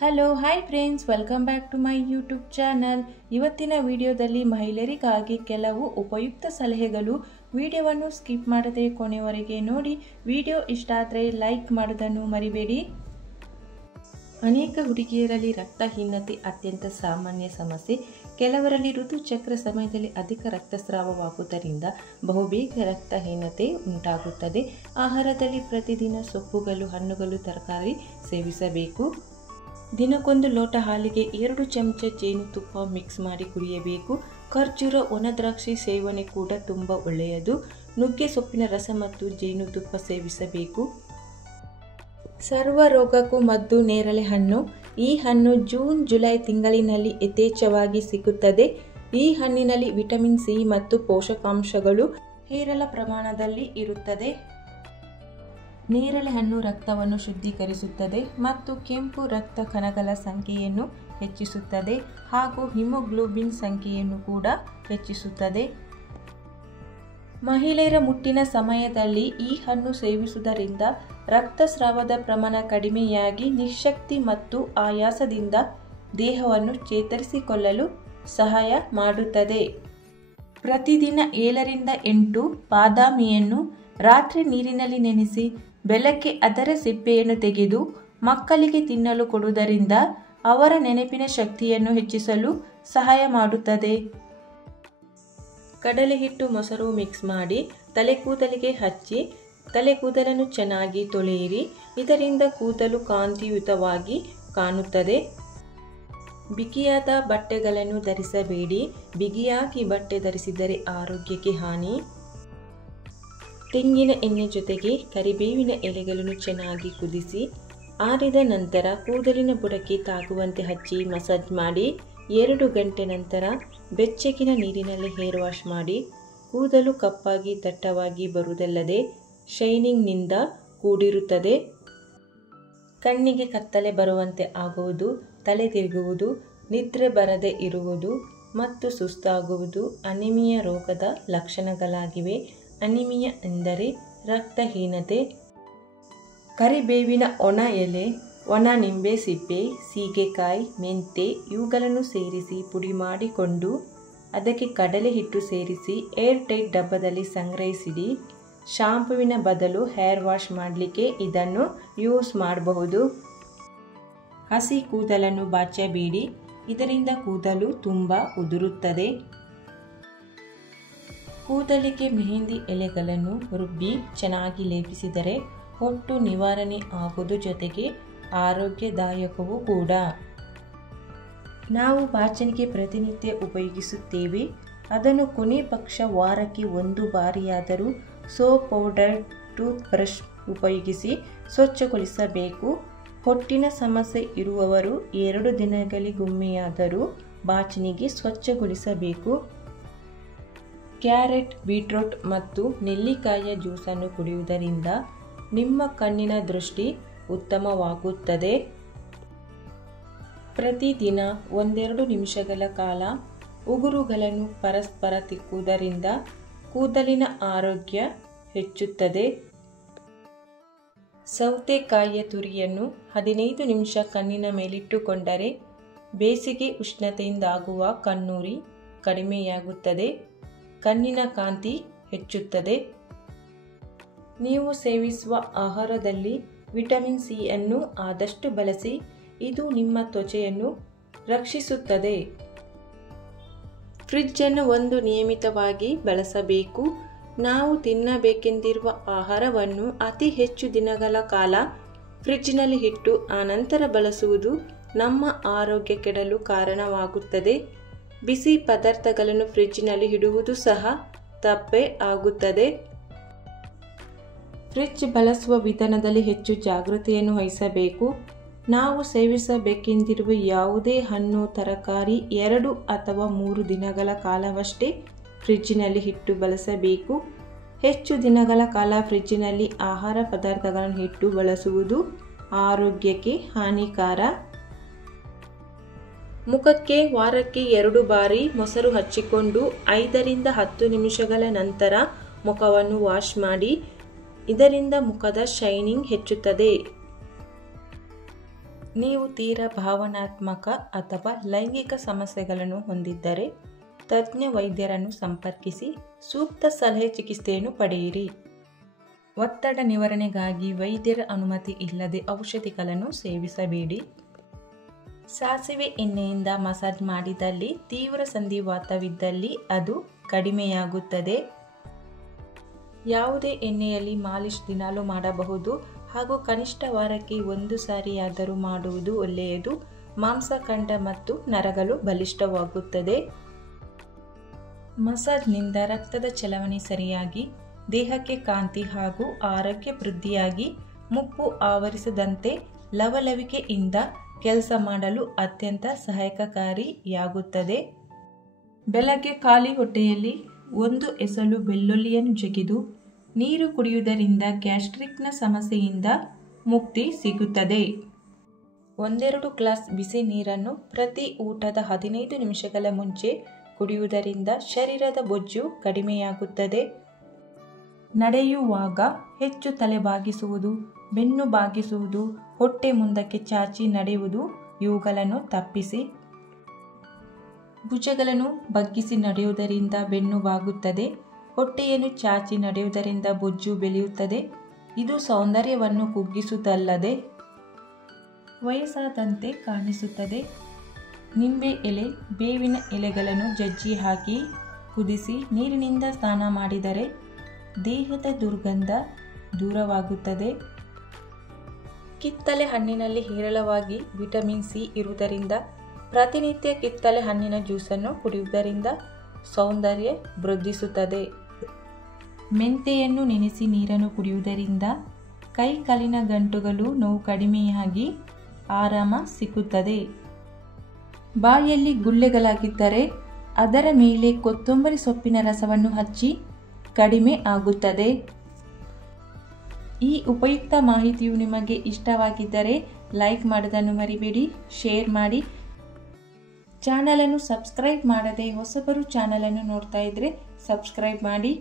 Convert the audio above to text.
Hello hi friends, welcome back to my YouTube channel. ಇವತ್ತಿನ ವಿಡಿಯೋದಲ್ಲಿ ಮಹಿಳೆಯರಿಗಾಗಿ ಕೆಲವು ಉಪಯುಕ್ತ ಸಲಹೆಗಳು. ವಿಡಿಯೋವನ್ನು ಸ್ಕಿಪ್ ಮಾಡದೆ ಕೊನೆವರೆಗೆ ನೋಡಿ. ವಿಡಿಯೋ ಇಷ್ಟ ಆದರೆ ಲೈಕ್ ಮಾಡೋದನ್ನು ಮರಿಬೇಡಿ. ಅನೇಕ ಹುಡುಗಿಯರಲ್ಲಿ ರಕ್ತಹೀನತೆ ಅತ್ಯಂತ ಸಾಮಾನ್ಯ ಸಮಸ್ಯೆ. ಕೆಲವರಲ್ಲಿ ಋತುಚಕ್ರ ಸಮಯದಲ್ಲಿ ಅಧಿಕ ರಕ್ತಸ್ರಾವವಾಗುವುದರಿಂದ ಬಹುಬೇಗ ರಕ್ತಹೀನತೆ ಉಂಟಾಗುತ್ತದೆ. ಆಹಾರದಲ್ಲಿ ಪ್ರತಿದಿನ ಸೊಪ್ಪುಗಳು, ಹಣ್ಣುಗಳು, ತರಕಾರಿ ಸೇವಿಸಬೇಕು. ದಿನಕ್ಕೊಂದು ಲೋಟ ಹಾಲಿಗೆ 2 ಚಮಚ ಜೇನುತುಪ್ಪ ಮಿಕ್ಸ್ ಮಾಡಿ ಕುಡಿಯಬೇಕು. ಖರ್ಜೂರ, ಒಣದ್ರಾಕ್ಷಿ ಸೇವನೆ ಕೂಡ ತುಂಬ ಒಳ್ಳೆಯದು. ನುಗ್ಗೆ ಸೊಪ್ಪಿನ ರಸ ಮತ್ತು ಜೇನುತುಪ್ಪ ಸೇವಿಸಬೇಕು. ಸರ್ವ ರೋಗಕ್ಕೂ ಮದ್ದು ನೇರಳೆ ಹಣ್ಣು. ಈ ಹಣ್ಣು ಜೂನ್ ಜುಲೈ ತಿಂಗಳಿನಲ್ಲಿ ಯಥೇಚ್ಛವಾಗಿ ಸಿಗುತ್ತದೆ. ಈ ಹಣ್ಣಿನಲ್ಲಿ ವಿಟಮಿನ್ ಸಿ ಮತ್ತು ಪೋಷಕಾಂಶಗಳು ಹೇರಳ ಪ್ರಮಾಣದಲ್ಲಿ ಇರುತ್ತದೆ. ನೇರಳೆ ಹಣ್ಣು ರಕ್ತವನ್ನು ಶುದ್ಧೀಕರಿಸುತ್ತದೆ ಮತ್ತು ಕೆಂಪು ರಕ್ತ ಕಣಗಳ ಸಂಖ್ಯೆಯನ್ನು ಹೆಚ್ಚಿಸುತ್ತದೆ ಹಾಗೂ ಹಿಮೋಗ್ಲೋಬಿನ್ ಸಂಖ್ಯೆಯನ್ನು ಕೂಡ ಹೆಚ್ಚಿಸುತ್ತದೆ. ಮಹಿಳೆಯರ ಮುಟ್ಟಿನ ಸಮಯದಲ್ಲಿ ಈ ಹಣ್ಣು ಸೇವಿಸುವುದರಿಂದ ರಕ್ತಸ್ರಾವದ ಪ್ರಮಾಣ ಕಡಿಮೆಯಾಗಿ ನಿಶಕ್ತಿ ಮತ್ತು ಆಯಾಸದಿಂದ ದೇಹವನ್ನು ಚೇತರಿಸಿಕೊಳ್ಳಲು ಸಹಾಯ ಮಾಡುತ್ತದೆ. ಪ್ರತಿದಿನ 7 ರಿಂದ 8 ಬಾದಾಮಿಯನ್ನು ರಾತ್ರಿ ನೀರಿನಲ್ಲಿ ನೆನೆಸಿ ಬೆಳಗ್ಗೆ ಅದರ ಸಿಪ್ಪೆಯನ್ನು ತೆಗೆದು ಮಕ್ಕಳಿಗೆ ತಿನ್ನಲು ಕೊಡುವುದರಿಂದ ಅವರ ನೆನಪಿನ ಶಕ್ತಿಯನ್ನು ಹೆಚ್ಚಿಸಲು ಸಹಾಯ ಮಾಡುತ್ತದೆ. ಕಡಲೆ ಹಿಟ್ಟು, ಮೊಸರು ಮಿಕ್ಸ್ ಮಾಡಿ ತಲೆ ಕೂದಲಿಗೆ ಹಚ್ಚಿ ತಲೆ ಕೂದಲನ್ನು ಚೆನ್ನಾಗಿ ತೊಳೆಯಿರಿ. ಇದರಿಂದ ಕೂದಲು ಕಾಂತಿಯುತವಾಗಿ ಕಾಣುತ್ತದೆ. ಬಿಗಿಯಾದ ಬಟ್ಟೆಗಳನ್ನು ಧರಿಸಬೇಡಿ. ಬಿಗಿಯಾಗಿ ಬಟ್ಟೆ ಧರಿಸಿದರೆ ಆರೋಗ್ಯಕ್ಕೆ ಹಾನಿ. ತೆಂಗಿನ ಎಣ್ಣೆ ಜೊತೆಗೆ ಕರಿಬೇವಿನ ಎಲೆಗಳನ್ನು ಚೆನ್ನಾಗಿ ಕುದಿಸಿ ಆರಿದ ನಂತರ ಕೂದಲಿನ ಬುಡಕ್ಕೆ ತಾಗುವಂತೆ ಹಚ್ಚಿ ಮಸಾಜ್ ಮಾಡಿ. 2 ಗಂಟೆ ನಂತರ ಬೆಚ್ಚಗಿನ ನೀರಿನಲ್ಲಿ ಹೇರ್ ವಾಶ್ ಮಾಡಿ. ಕೂದಲು ಕಪ್ಪಾಗಿ ದಟ್ಟವಾಗಿ ಬರುವುದಲ್ಲದೆ ಶೈನಿಂಗ್ನಿಂದ ಕೂಡಿರುತ್ತದೆ. ಕಣ್ಣಿಗೆ ಕತ್ತಲೆ ಬರುವಂತೆ ಆಗುವುದು, ತಲೆ ತಿರುಗುವುದು, ನಿದ್ರೆ ಬರದೇ ಇರುವುದು ಮತ್ತು ಸುಸ್ತಾಗುವುದು ಅನಿಮಿಯಾ ರೋಗದ ಲಕ್ಷಣಗಳಾಗಿವೆ. ಅನಿಮಿಯಾ ಎಂದರೆ ರಕ್ತಹೀನತೆ. ಕರಿಬೇವಿನ ಒಣ ಎಲೆ, ಒಣ ನಿಂಬೆ ಸಿಪ್ಪೆ, ಸೀಗೆಕಾಯಿ, ಮೆಂತೆ ಇವುಗಳನ್ನು ಸೇರಿಸಿ ಪುಡಿ ಮಾಡಿಕೊಂಡು ಅದಕ್ಕೆ ಕಡಲೆ ಹಿಟ್ಟು ಸೇರಿಸಿ ಏರ್ ಟೈಟ್ ಡಬ್ಬದಲ್ಲಿ ಸಂಗ್ರಹಿಸಿಡಿ. ಶಾಂಪುವಿನ ಬದಲು ಹೇರ್ ವಾಶ್ ಮಾಡಲಿಕ್ಕೆ ಇದನ್ನು ಯೂಸ್ ಮಾಡಬಹುದು. ಹಸಿ ಕೂದಲನ್ನು ಬಾಚಬೇಡಿ, ಇದರಿಂದ ಕೂದಲು ತುಂಬ ಉದುರುತ್ತದೆ. ಕೂದಲಿಗೆ ಮೆಹಂದಿ ಎಲೆಗಳನ್ನು ರುಬ್ಬಿ ಚೆನ್ನಾಗಿ ಲೇಪಿಸಿದರೆ ಹೊಟ್ಟು ನಿವಾರಣೆ ಆಗುವುದು, ಜೊತೆಗೆ ಆರೋಗ್ಯದಾಯಕವೂ ಕೂಡ. ನಾವು ಬಾಚಣಿಗೆ ಪ್ರತಿನಿತ್ಯ ಉಪಯೋಗಿಸುತ್ತೇವೆ. ಅದನ್ನು ಕೊನೆ ಪಕ್ಷ ವಾರಕ್ಕೆ 1 ಬಾರಿಯಾದರೂ ಸೋಪ್, ಪೌಡರ್, ಟೂತ್ ಬ್ರಷ್ ಉಪಯೋಗಿಸಿ ಸ್ವಚ್ಛಗೊಳಿಸಬೇಕು. ಹೊಟ್ಟಿನ ಸಮಸ್ಯೆ ಇರುವವರು 2 ದಿನಗಳಿಗೊಮ್ಮೆಯಾದರೂ ಬಾಚಣಿಗೆ ಸ್ವಚ್ಛಗೊಳಿಸಬೇಕು. ಕ್ಯಾರೆಟ್, ಬೀಟ್ರೂಟ್ ಮತ್ತು ನೆಲ್ಲಿಕಾಯಿಯ ಜ್ಯೂಸನ್ನು ಕುಡಿಯುವುದರಿಂದ ನಿಮ್ಮ ಕಣ್ಣಿನ ದೃಷ್ಟಿ ಉತ್ತಮವಾಗುತ್ತದೆ. ಪ್ರತಿದಿನ 1-2 ನಿಮಿಷಗಳ ಕಾಲ ಉಗುರುಗಳನ್ನು ಪರಸ್ಪರ ತಿಕ್ಕುವುದರಿಂದ ಕೂದಲಿನ ಆರೋಗ್ಯ ಹೆಚ್ಚುತ್ತದೆ. ಸೌತೆಕಾಯಿಯ ತುರಿಯನ್ನು 15 ನಿಮಿಷ ಕಣ್ಣಿನ ಮೇಲಿಟ್ಟುಕೊಂಡರೆ ಬೇಸಿಗೆ ಉಷ್ಣತೆಯಿಂದಾಗುವ ಕಣ್ಣುರಿ ಕಡಿಮೆಯಾಗುತ್ತದೆ. ಕಣ್ಣಿನ ಕಾಂತಿ ಹೆಚ್ಚುತ್ತದೆ. ನೀವು ಸೇವಿಸುವ ಆಹಾರದಲ್ಲಿ ವಿಟಮಿನ್ ಸಿ ಅನ್ನು ಆದಷ್ಟು ಬಳಸಿ. ಇದು ನಿಮ್ಮ ತ್ವಚೆಯನ್ನು ರಕ್ಷಿಸುತ್ತದೆ. ಫ್ರಿಡ್ಜ್ ಅನ್ನು ನಿಯಮಿತವಾಗಿ ಬಳಸಬೇಕು. ನಾವು ತಿನ್ನಬೇಕೆಂದಿರುವ ಆಹಾರವನ್ನು ಅತಿ ಹೆಚ್ಚು ದಿನಗಳ ಕಾಲ ಫ್ರಿಡ್ಜ್ನಲ್ಲಿ ಇಟ್ಟು ಆನಂತರ ಬಳಸುವುದು ನಮ್ಮ ಆರೋಗ್ಯ ಕೆಡಲು ಕಾರಣವಾಗುತ್ತದೆ. ಬಿಸಿ ಪದಾರ್ಥಗಳನ್ನು ಫ್ರಿಡ್ಜ್ನಲ್ಲಿ ಇಡುವುದು ಸಹ ತಪ್ಪೇ ಆಗುತ್ತದೆ. ಫ್ರಿಡ್ಜ್ ಬಳಸುವ ವಿಧಾನದಲ್ಲಿ ಹೆಚ್ಚು ಜಾಗೃತೆಯನ್ನು ವಹಿಸಬೇಕು. ನಾವು ಸೇವಿಸಬೇಕೆಂದಿರುವ ಯಾವುದೇ ಹಣ್ಣು, ತರಕಾರಿ 2 ಅಥವಾ 3 ದಿನಗಳ ಕಾಲವಷ್ಟೇ ಫ್ರಿಡ್ಜ್ನಲ್ಲಿ ಇಟ್ಟು ಬಳಸಬೇಕು. ಹೆಚ್ಚು ದಿನಗಳ ಕಾಲ ಫ್ರಿಡ್ಜ್ನಲ್ಲಿ ಆಹಾರ ಪದಾರ್ಥಗಳನ್ನು ಇಟ್ಟು ಬಳಸುವುದು ಆರೋಗ್ಯಕ್ಕೆ ಹಾನಿಕಾರ. ಮುಖಕ್ಕೆ ವಾರಕ್ಕೆ 2 ಬಾರಿ ಮೊಸರು ಹಚ್ಚಿಕೊಂಡು 5 ರಿಂದ 10 ನಿಮಿಷಗಳ ನಂತರ ಮುಖವನ್ನು ವಾಶ್ ಮಾಡಿ. ಇದರಿಂದ ಮುಖದ ಶೈನಿಂಗ್ ಹೆಚ್ಚುತ್ತದೆ. ನೀವು ತೀರಾ ಭಾವನಾತ್ಮಕ ಅಥವಾ ಲೈಂಗಿಕ ಸಮಸ್ಯೆಗಳನ್ನು ಹೊಂದಿದ್ದರೆ ತಜ್ಞ ವೈದ್ಯರನ್ನು ಸಂಪರ್ಕಿಸಿ ಸೂಕ್ತ ಸಲಹೆ ಚಿಕಿತ್ಸೆಯನ್ನು ಪಡೆಯಿರಿ. ಒತ್ತಡ ನಿವಾರಣೆಗಾಗಿ ವೈದ್ಯರ ಅನುಮತಿ ಇಲ್ಲದೆ ಔಷಧಿಗಳನ್ನು ಸೇವಿಸಬೇಡಿ. ಸಾಸಿವೆ ಎಣ್ಣೆಯಿಂದ ಮಸಾಜ್ ಮಾಡಿದಲ್ಲಿ ತೀವ್ರ ಸಂಧಿವಾತವಿದ್ದಲ್ಲಿ ಅದು ಕಡಿಮೆಯಾಗುತ್ತದೆ. ಯಾವುದೇ ಎಣ್ಣೆಯಲ್ಲಿ ಮಾಲಿಶ್ ದಿನಾಲೂ ಮಾಡಬಹುದು ಹಾಗೂ ಕನಿಷ್ಠ ವಾರಕ್ಕೆ 1 ಸಾರಿಯಾದರೂ ಮಾಡುವುದು ಒಳ್ಳೆಯದು. ಮಾಂಸಖಂಡ ಮತ್ತು ನರಗಳು ಬಲಿಷ್ಠವಾಗುತ್ತದೆ. ಮಸಾಜ್ನಿಂದ ರಕ್ತದ ಚಲನೆ ಸರಿಯಾಗಿ ದೇಹಕ್ಕೆ ಕಾಂತಿ ಹಾಗೂ ಆರೋಗ್ಯ ವೃದ್ಧಿಯಾಗಿ ಮುಪ್ಪು ಆವರಿಸದಂತೆ ಲವಲವಿಕೆಯಿಂದ ಕೆಲಸ ಮಾಡಲು ಅತ್ಯಂತ ಸಹಾಯಕಾರಿಯಾಗುತ್ತದೆ. ಬೆಳಗ್ಗೆ ಖಾಲಿ ಹೊಟ್ಟೆಯಲ್ಲಿ 1 ಎಸಳು ಬೆಳ್ಳುಳ್ಳಿಯನ್ನು ಜಗಿದು ನೀರು ಕುಡಿಯುವುದರಿಂದ ಗ್ಯಾಸ್ಟ್ರಿಕ್ನ ಸಮಸ್ಯೆಯಿಂದ ಮುಕ್ತಿ ಸಿಗುತ್ತದೆ. 1-2 ಗ್ಲಾಸ್ ಬಿಸಿ ನೀರನ್ನು ಪ್ರತಿ ಊಟದ 15 ನಿಮಿಷಗಳ ಮುಂಚೆ ಕುಡಿಯುವುದರಿಂದ ಶರೀರದ ಬೊಜ್ಜು ಕಡಿಮೆಯಾಗುತ್ತದೆ. ನಡೆಯುವಾಗ ಹೆಚ್ಚು ತಲೆ ಬಾಗಿಸುವುದು, ಬೆನ್ನು ಬಾಗಿಸುವುದು, ಹೊಟ್ಟೆ ಮುಂದಕ್ಕೆ ಚಾಚಿ ನಡೆಯುವುದು ಇವುಗಳನ್ನು ತಪ್ಪಿಸಿ. ಭುಜಗಳನ್ನು ಬಗ್ಗಿಸಿ ನಡೆಯುವುದರಿಂದ ಬೆನ್ನು ಬಾಗುತ್ತದೆ. ಹೊಟ್ಟೆಯನ್ನು ಚಾಚಿ ನಡೆಯುವುದರಿಂದ ಬೊಜ್ಜು ಬೆಳೆಯುತ್ತದೆ. ಇದು ಸೌಂದರ್ಯವನ್ನು ಕುಗ್ಗಿಸುವುದಲ್ಲದೆ ವಯಸ್ಸಾದಂತೆ ಕಾಣಿಸುತ್ತದೆ. ನಿಂಬೆ ಎಲೆ, ಬೇವಿನ ಎಲೆಗಳನ್ನು ಜಜ್ಜಿ ಹಾಕಿ ಕುದಿಸಿ ನೀರಿನಿಂದ ಸ್ನಾನ ಮಾಡಿದರೆ ದೇಹದ ದುರ್ಗಂಧ ದೂರವಾಗುತ್ತದೆ. ಕಿತ್ತಳೆ ಹಣ್ಣಿನಲ್ಲಿ ಹೇರಳವಾಗಿ ವಿಟಮಿನ್ ಸಿ ಇರುವುದರಿಂದ ಪ್ರತಿನಿತ್ಯ ಕಿತ್ತಳೆ ಹಣ್ಣಿನ ಜ್ಯೂಸನ್ನು ಕುಡಿಯುವುದರಿಂದ ಸೌಂದರ್ಯ ವೃದ್ಧಿಸುತ್ತದೆ. ಮೆಂತೆಯನ್ನು ನೆನೆಸಿ ನೀರನ್ನು ಕುಡಿಯುವುದರಿಂದ ಕೈ ಕಾಲಿನ ಗಂಟುಗಳು ನೋವು ಕಡಿಮೆಯಾಗಿ ಆರಾಮ ಸಿಗುತ್ತದೆ. ಬಾಯಲ್ಲಿ ಗುಳ್ಳೆಗಳಾಗಿದ್ದರೆ ಅದರ ಮೇಲೆ ಕೊತ್ತಂಬರಿ ಸೊಪ್ಪಿನ ರಸವನ್ನು ಹಚ್ಚಿ ಕಡಿಮೆ ಆಗುತ್ತದೆ. ಈ ಉಪಯುಕ್ತ ಮಾಹಿತಿಯು ನಿಮಗೆ ಇಷ್ಟವಾಗಿದ್ದರೆ ಲೈಕ್ ಮಾಡೋದನ್ನು ಮರಿಬೇಡಿ, ಶೇರ್ ಮಾಡಿ. ಚಾನಲನ್ನು ಸಬ್ಸ್ಕ್ರೈಬ್ ಮಾಡದೆ ಹೊಸಬರು ಚಾನಲನ್ನು ನೋಡ್ತಾ ಇದ್ದರೆ ಸಬ್ಸ್ಕ್ರೈಬ್ ಮಾಡಿ.